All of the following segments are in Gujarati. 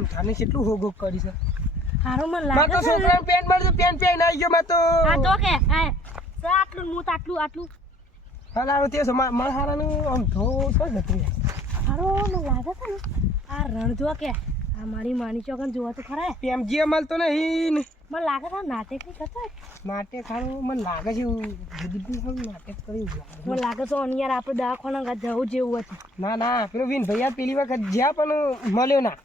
આમ થાને કેટલું હોગો કરી છે હારો મને માં લાગે તો છે છોકરા પેન્ટ મારજો પેન્ટ પહેરી આવી ગયો માં તો આ તો કે આટલું હું તો આટલું હાલારો તે મારા હારાનું આમ ધો તો જતું હારો મને લાગે છે ને આ રણ જો કે આ મારી માની ચોકન જોવા તો ખરા પેમજી મળતો નહીં ને મને લાગે છે નાટક નહીં કરતા નાટક ખાવાનું મને લાગે છે જુદું નાટક કર્યું મને લાગે છે અને યાર આપણે દવાખાના જવું જેવું હતું ના પેલો વિન ભૈયા પેલી વખત જ્યાં પણ મળ્યો ના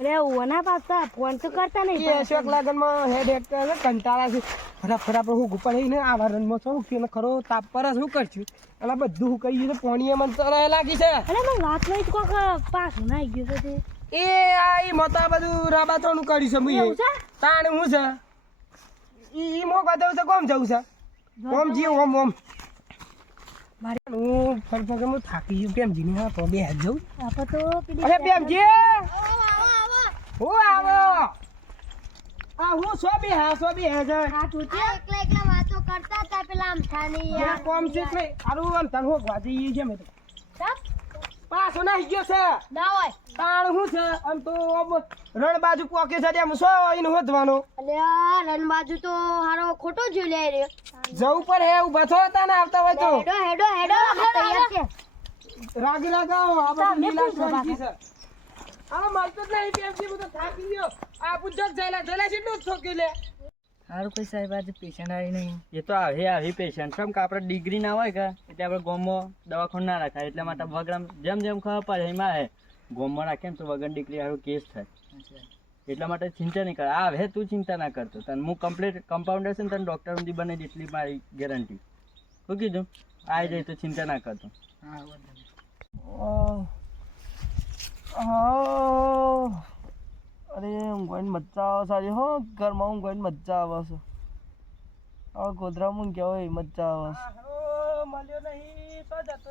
અરે ઓના પાછા ફોન તો કરતા નહીં એ અશોક લાગનમાં હેડ હેડ કરે કંટાળા છે ફટાફટ હું ગુપા રહીને આવા રનમાં શું કે ખરો તાપ પર શું કરશું અને બધું હું કહી ગયું પોણીએ મને તો લાગી છે અરે મને વાત નહીં કોક પાછું ના આવી ગયું છે એ આ ઈ મતા બધું રાબાતોનું કર્યું છે મુએ તાણે હું છે ઈ મોકા દઉં છે કોમ જવું છે ઓમ જી ઓમ મારે હું ફરફર હું થાકી ગયું પેમજી ની હા તો બે હાથ જવું આપણે તો પેલી અરે પેમજી હું આવો આ હું સો બે છે આ તૂટી એકલા વાતો કરતા હતા પેલા આમ થાની યાર કોમ છે કે આરું અન તન હો વાજી છે મે તો પાછો ના ગયો છે ના હોય તાણ હું છે આમ તો રણ બાજુ પોકે છે એમ સો ઈન હોદવાનો અલે આ રણ બાજુ તો હારો ખોટો જોઈ લે રે જવું પર હે ઉભા થો તા ને આવતા હોય તો હેડો તૈયાર છે રાગી લગાવો આ બધું લીલા કરી છે આ મળતો જ નહીં પેમજી હું તો થાકી ગયો આ પૂછક જઈલા કેટલું થોકી લે સારું કોઈ સાહેબ આજે પેશન્ટ આવી નહીં એ તો આવી પેશન્ટ કેમ કે આપણે ડિગ્રી ના હોય કે એટલે આપણે ગોમમાં દવાખાનું ના રાખાય એટલા માટે વગર જેમ ખબર પડે એમાં હે ગોમમાં રાખે ને તો વગર ડિગ્રી સારું કેસ થાય એટલા માટે ચિંતા નહીં કરે આ હવે તું ચિંતા ના કરતો તને હું કમ્પ્લીટ કમ્પાઉન્ડર છે ને તને ડૉક્ટર સુધી બને એટલી મારી ગેરંટી શું કીધું આવી જાય તો ચિંતા ના કરતો અરે ઊંઘવાની મજા આવે સારી હો ઘરમાં ઊંઘવાની મજા આવે છે હવે ગોધરામાં ઊંઘ્યા હોય મજા આવે છે મળ્યો નહીં તો જતો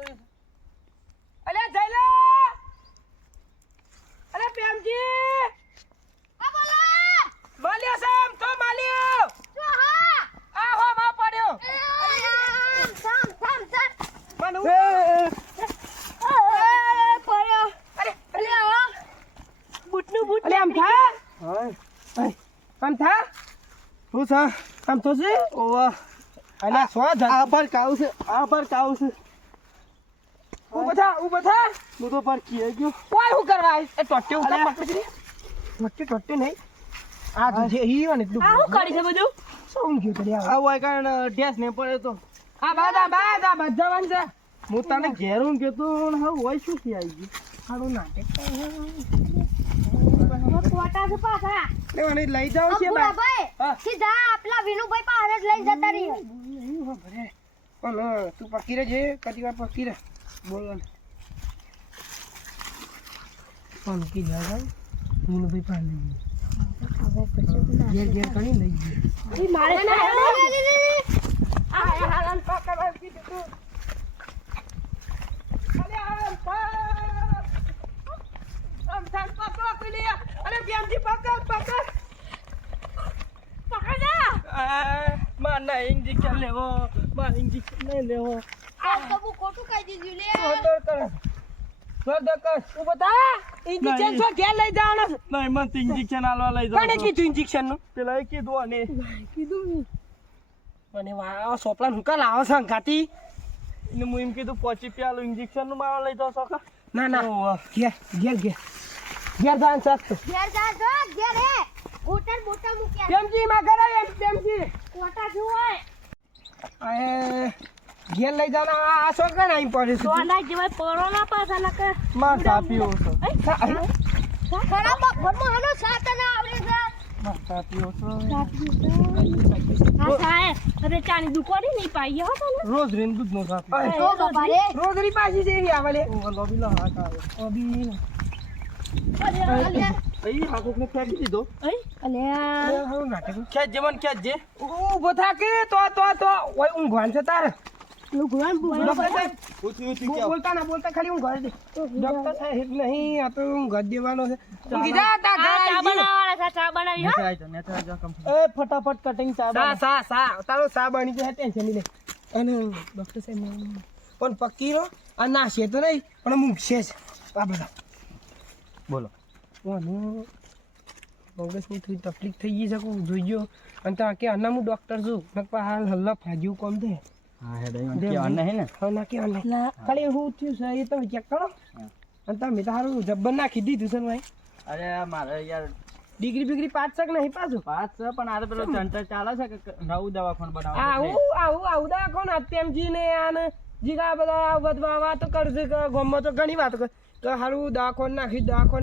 અલે જયલા અલે પ્રેમજી આ બોલો મળ્યો છે આમ તો મળ્યો જો હા આ હો માં પડ્યો સામ મનુ બૂટ અલે આમ થા આમ થા હું થા આમ તો છે ઓવા અલા સો આ પર કાઉ છે ઉભા થા હું તો પર કી ગયો કોઈ હું કરવા એ ટોટે ઉપર પકડી ટોટે નહીં આ જે હીયો ને એટલું આ હું કરી છે બધું શું ગયું કરી આ હોય કારણ ડેસ ને પડે તો આ બાદા બધાવાન છે હું તને ઘેરું કેતો હા હોય શું થી આવી ગયું સારું નાટક કોટા છે પાછા લેવાની લઈ જાવ છે ભાઈ સીધા આપલા વિનુભાઈ પાસે જ લઈને જતા રહી પણ તું પકી રહે છે કદી વાર પકી રહે બોલ પણ કી જાય વિનુભાઈ પાસે લઈ ઘેર કરી લઈ ગયો મારે આ હાલન પકડવા કીધું તું અલે આમ પકડો પેલી અરે બેમજી પકડ મારના ઇન્જેક્શન લેવો માર ઇન્જેક્શન નહીં લેવો આ તો ખોટું કહી દીધું લે સોદર કર ઉભો થા ઇન્જેક્શન તો ઘેર લઈ જવાનો નહીં મને ઇન્જેક્શન આલવા લઈ કોને કીધું ઇન્જેક્શન નું પેલા એ કીધું અને કીધું મને વા સોપલા હુકા લાવો છે અંગાતી ને હું એમ કીધું 25 પેલું ઇન્જેક્શન નું મારવા લઈ જાવ સકા ના ઘેર જાન સસ્તો ઘેર જા જો ઘેર હે હોટલ મોટા મૂક્યા પેમજી માં કરાય પેમજી કોટા જો હોય આ ઘેર લઈ જાના આ છોકરા અહીં પડે છે સોના જેવા પોરોના પાછા નકે માર સાપીઓ છે ખરાબ ઘરમાં હનો સાતના આવડે છે માર સાપીઓ છે આ સાહેબ હવે ચાની દુકાની નહીં પાઈ હો તને રોજ રેન દૂધ નો સાપી ઓ બાબા રે રોજરી પાછી જેવી આવેલે ઓ લોબી લા હાથ આવે ઓબી અલે અહીં હાથો ને ફેંકી દીધો અલે હારું નાટક ખેંચ જે મને ખેંચ જે ઉભો થા કે તો ઓય ઊંઘવાન છે તારે લુગવાન ડોક્ટર સાહેબ ઉઠી બોલતા ખાલી ઊંઘવા દે ડોક્ટર સાહેબ નહીં આ તો ઊંઘવા દેવાનો છે ઊંઘી જા તા ચા બનાવવાળા છે ચા બનાવી હો નેતા આઈ જા કમ એ ફટાફટ કટિંગ સા તારો સા બની જાય ટેન્શન નહીં લે અને ડોક્ટર સાહેબ પણ પક્કી રહો આ નાશે તો નહીં પણ મૂકશે જ આ બધા બોલો ઓનું મગજની થોડી તકલીફ થઈ ગઈ છે કોણ જોઈજો અને તો કે આના હું ડોક્ટર છું નકર હાલ હલ્લા ફાજ્યું કોમ દે હા હેડ કે અન નહીં ને હા ના કે ખાલી હું થયું છે એ તમે ચેક કરો અને તમે તો સારું જબ્બર નાખી દીધું છે ને ભાઈ અરે મારે યાર ડિગ્રી બિગ્રી પાંચ તક નહીં પાછું પાસ છે પણ આ તો પેલો ચંચળ ચાલે છે કે નવું દવાખાનું બનાવવાનું આવું દવાખાનું આત્યમજી ને આને જીગા બધા વધવા વાતો કરશે કે ગમમાં તો ઘણી વાતો કરે તો સારું દવાખાનું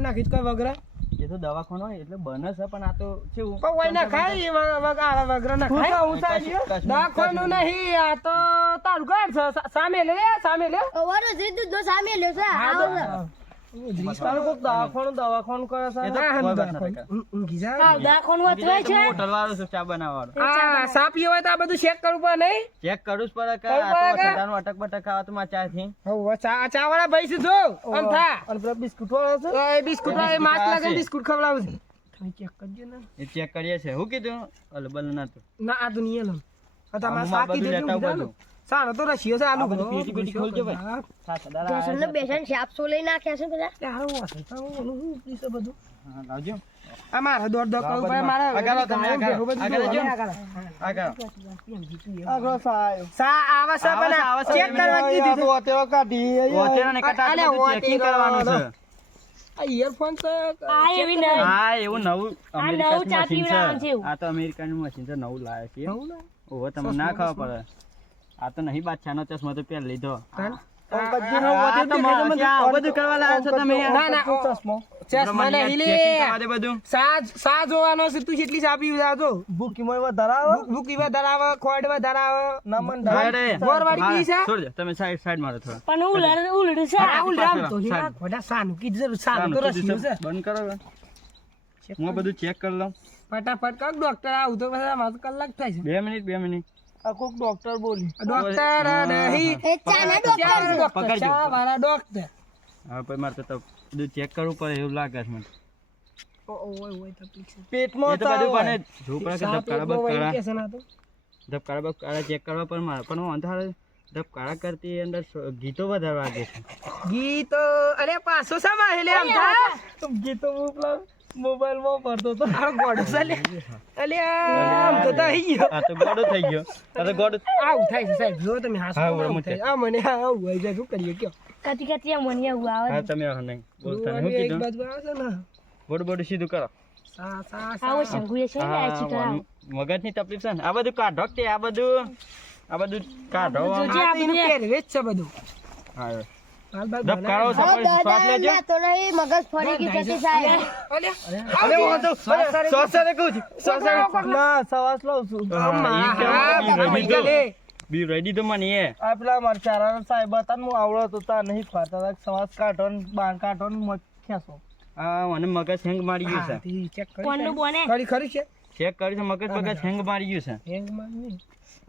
નાખી કઈ વગરા એ તો દવાખાનું હોય એટલે બને છે પણ આ તો કેવું પણ કોઈ ના ખાય વગરા ના ખાય હું દવાખાનું નહીં આ તો તારું ઘર છે સામે લે ઓવરો જીતું જો સામે લ્યો છે આવો દવાખાનું કરે છે એ તો કોઈ વાત નથી. ઊંઘી જા આ દાખોન વતવાય છે હોટલ વાળો છે ચા બનાવવાનો ચા પીવો હોય તો આ બધું ચેક કરવું પડે નહીં ચેક કરું જ પડે કે કરવું આ પડે તો કે? સદાનું અટક બટક ખાવા તો માં ચા થી હવે ચા વાળા ભાઈ છે જો આમ થા અને પેલા બિસ્કુટ વાળો છે એ બિસ્કુટ વાળા માસ્ક લગાવી બિસ્કુટ ખવડાવું છે તમે ચેક કરજો ને એ ચેક કરીએ છે હું કીધું અલ બલ ના તો ના આ તો નહીં લમ આ તમારા આમાં સાકી બધું દેજો લેતા બધું. સાનો તો રશિયો છે આલુ આ બધું પેટી પેટી ખોલજો ભાઈ. હા હા સદારા દર્શન ને બેસન શાપસો લઈ નાખ્યા છે બધા તે હારું હશે તો ઓલું શું પીસે બધું હા, લાવજો આ મારે દોડ દોડ કરવું પડે મારે આગળ તમે આગળ બધું આગળ જો. આગળ. આગળ આગળ સા આવે છે આવે પણ છે, આવે છે. ચેક કરવા કીધું હતું. ઓતેરો ને કટાટ અલ્યા, બધું ચેકિંગ ઓતેરો. કરવાનું છે આ ઇયરફોન છે આ એવી નહીં હા એવું નવું અમેરિકન ચા મશીન પીવડાવવાનું છે છે એવું. આ તો અમેરિકન મશીન છે નવું લાવે છે નવું ને? ઓહો તમને ના ખબર પડે આ તો નહીં બાદશાહનો ચશ્મો તો પહેલા લીધો તાન? આ તો માં આ બધું કરવા લાવ્યા છો તમે યાર. ના, ના, ચશ્મા મને નહીં લે. checking કરવા દે બધું સા જોવાનો છે તું કેટલી સા પીવું જાજો ભૂકીમાં વધારાવે ભૂકી વધારાવે ખોડ વધારાવે નમન અરે, ગોરવાડી હા, પી છે છોડ દે તમે સાઈડ સાઈડ મારો થોડા પણ ઉલડ છે રાહુલ રામ તો સાનું. લ્યા ખોડા સાનું કીધું સાનું તો સાનું કીધું રસ્યું છે છે. બંધ કરો હવે. હું બધું ચેક કરી લઉં ફટાફટ કર ડોક્ટર આવું તો પછી આમાં તો કલાક થાય છે 2 મિનિટ આ કોક ડોક્ટર બોલી ડોક્ટર નહીં એ ચાના ડોક્ટર પકડજો. ચા વાળા ડોક્ટર હા પછી મારે તો બધું ચેક કરવું પડે એવું લાગે છે મને ઓય તકલીફ છે એ પેટમાં તો બધું બને ઝોપડા કે ધબકારા બબકારા કે છે ના તો ધબકારા બબકારા ચેક કરવા પણ મારે પણ હું અંધારે ધબકારા કરતી અંદર ગીતો વધારે વાગે છે ગીત અરે પાછો સામા હેલે આમ થા ગીતો મોબાઈલ માં પડતો તો આ ગોડો ચાલે અલે આમ તો થઈ ગયો આ તો ગોડો થઈ ગયો આ તો ગોડો આવું થાય છે સાહેબ જો તમે હાસ હા, હું રમું આ મને આવું હોય છે શું કરીએ કયો કતી મને એવું આવે હા તમે આવો નહીં બોલતા નહીં હું એક કીધું બાજુ આવે છે ને બોડ સીધું કરો સા સા આવો સા શંકુએ છે ને આ ચીકરા મગજની તકલીફ છે ને આ બધું કાઢો કે આ બધું કાઢો આમ. જોજે. આ એનું પહેરવેશ છે બધું હા હાલ બાલ ધબકારો શ્વાસ લેજો તો નહીં મગજ ફરી ગઈ છે સાહેબ અલે અરે હું તો શ્વાસ લે કહું છું શ્વાસ લે. ના સવાસ લઉં છું બી રેડી તો મને એ આ પેલા મારા ચારા સાહેબ હતા ને હું આવડો તો તા નહીં ખાતા હતા સવાસ કાઢો ને બાર કાઢો ને મત ખેંચો આ મને મગજ હેંગ મારી ગયું છે ચેક કોણનું બોને કરી ખરી છે ચેક કર્યું છે મગજ હેંગ મારી ગયું છે હેંગ માં નહીં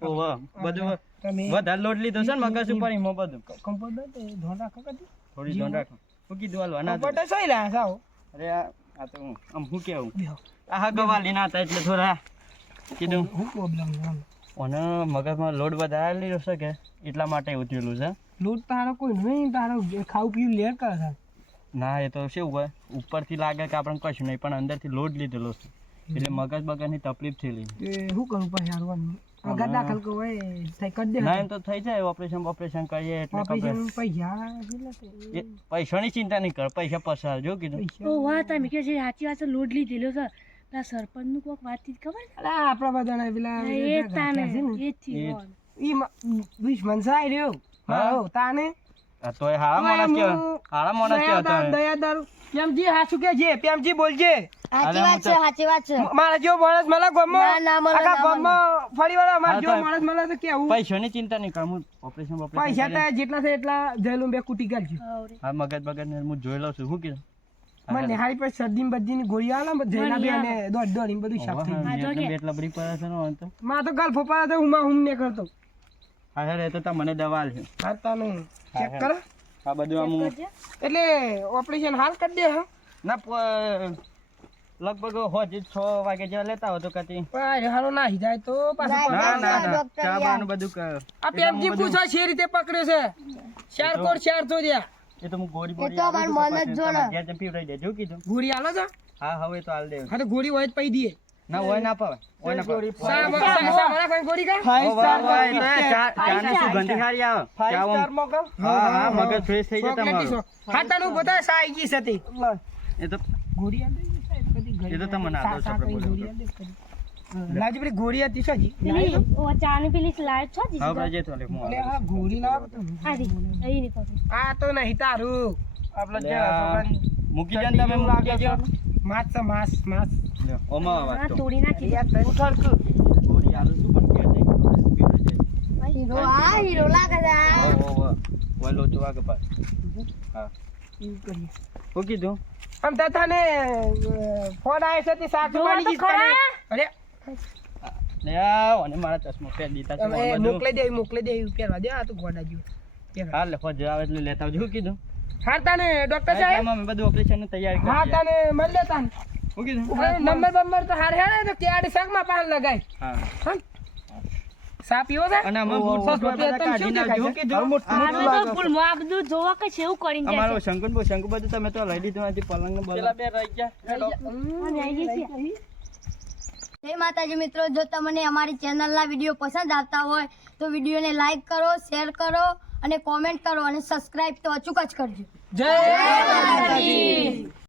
ઓહો બધું તમે વધારે લોડ લીધો છે ને મગજ ઉપર એમાં બધું કમ્પ્યુટર તે ધોન રાખો કદી થોડી ધ્યાન રાખો હું કીધું હાલવા ના દે. કમ્પ્યુટર સહી લાયા સાવ અરે આ તો આમ હું કેવું બેહો આ હા ગવાલી ના હતા એટલે થોડા કીધું હું પ્રોબ્લેમ અને મગજમાં લોડ વધારે લીધો છે કે એટલા માટે એવું થયેલું છે લૂટ તારો કોઈ નહીં તારો ખાવું પીવું લેર કરે છે ના એ તો શું હોય ઉપરથી લાગે કે આપણે કશું નહીં પણ અંદરથી લોડ લીધેલો છે એટલે મગજ બગજની તકલીફ થયેલી એ શું કરું પછી હારવાનું અગર દાખલ કરો હોય થઈ કરી દે ના એમ તો થઈ જાય ઓપરેશન કરીએ એટલે ખબર. ઓપરેશન પૈસા કેટલા છે? એ પૈસાની ચિંતા નહીં કર પૈસા પસાર જો કીધું પૈસા ઓ વાહ તમે કે છે સાચી વાત છે લોડ લીધેલો છે પેલા સરપંચ નું કોક વાતચીત ખબર છે અલા આપણા બધાના પેલા એ તાને છે ને એ જ થી ઈ દુશ્મન સાઈ રહ્યો હા તાને આ તોય હારા માણસ કેવા હારા માણસ કેવા તમે દયાદાર પ્રેમજી હાચું કે છે પ્રેમજી બોલજે સાચી વાત છે સાચી વાત છે મારા જેવો માણસ મળે ના, ગોમમાં ના મળે, આખા ના ગોમમાં ફરી વાળા મારા હા, જેવો તો- માણસ મળે તો કેવું પૈસાની ચિંતા નહીં કર હું ઓપરેશન પૈસા તો જેટલા છે એટલા જયલું બે કુટી કરજો હા મગજ બગજ ને હું જોઈ લઉં છું શું કીધું મને નિહાળી પર શરદી ને બદીની ગોળી આલે ને જયલા બે ને દોડ દોડ ને બધું સાફ થઈ ગયું એટલે બેટ લબડી પડે છે ને વાંધો. માં તો ગલ્ફો પર તો હું ને કરતો હા હેડ એ તો તમને દવા આલશે. કરતા નહીં ચેક કરો આ બધું આમ એટલે ઓપરેશન હાલ કરી દે હા ના લગભગ હોજ 6 વાગે જેવા લેતા હોય તો કતી પણ હાલો ના જાય તો પાછો ના પકડ. ના ના ચા બાનું બધું આ પેમજી પૂછો છે રીતે પકડ્યો છે ચાર કોડ ચાર તો રહ્યા એ તો હું ગોળી એ તો અમાર મન જ જો ને. ઘેર જઈને પીવડાવી દેજો કીધું ગોળી આલો છો હા હવે તો હાલ દે હા તો ગોળી હોય જ પઈ દઈએ ના હોય ના પાવે હોય ના પાવે ગોળી કા ફાઈવ સ્ટાર ચા ની સુગંધ સારી આવે ફાઈવ ચા સ્ટાર મોકલ હા હા મગજ ફ્રેશ થઈ જાય તમારું હાતાનું ગોતા સાઈ ગઈ હતી એ તો ગોળી આલ દે એ તો તમને આદત છે આપણે બોલો લાજી પેલી ગોળી હતી સાજી પેલી ઓ ચાની પેલી સ્લાઇડ છો જી હા પ્રજે તો લે હું અલે આ ગોળી લાવ તો આરી અહીં ની પકડ આ તો નહીં તારું આપણે જે મૂકી દે ને તમે મૂકી દેજો માસ છે માસ માસ લ્યો ઓમાં આ વાત તો તોડી નાખી ઉઠાડ ગોળી આલુ શું પણ કે દે હીરો લાગે છે ઓય લો ચવા કે પાસ હા શું કીધું આમ તને ફોન આવ્યો છે તે સાચું જોવા માની તો ગઈ ખરા. અરે લે આવ અને મારા ચશ્મા પહેરી દીધા છે એ બધું. મોકલી દે પહેરવા દે આ તો ગોડા જેવું પહેરવા હાલ લે ફોજ આવે એટલે લેતા આવજો શું કીધું હા તને ડોક્ટર સાહેબ હા મેં બધું ઓપરેશન ની તૈયારી હા કરી તને મળી લે તને શું કીધું નંબર તો હાર હેડે તો કેડ શાકમાં પાન લગાય હા હમ સા પીવો છે અને અમે બૂટ ઓહો, બધા તમે કાઢી શું નાખજો. શું કીધું આપણે તો ફૂલ માં આ બધું જોવા કે છે એવું કરીને જાય અમારો છે શંકુ બધું તમે તો લઈ લીધું આજે પલંગ ને પેલા બે રહી ગયા અને આવી ગઈ છે જય માતાજી મિત્રો, જો તમને અમારી ચેનલના વિડીયો પસંદ આવતા હોય તો વિડીયોને લાઈક કરો, શેર કરો અને કોમેન્ટ કરો અને સબસ્ક્રાઇબ તો અચૂક જ કરજો. જય માતાજી.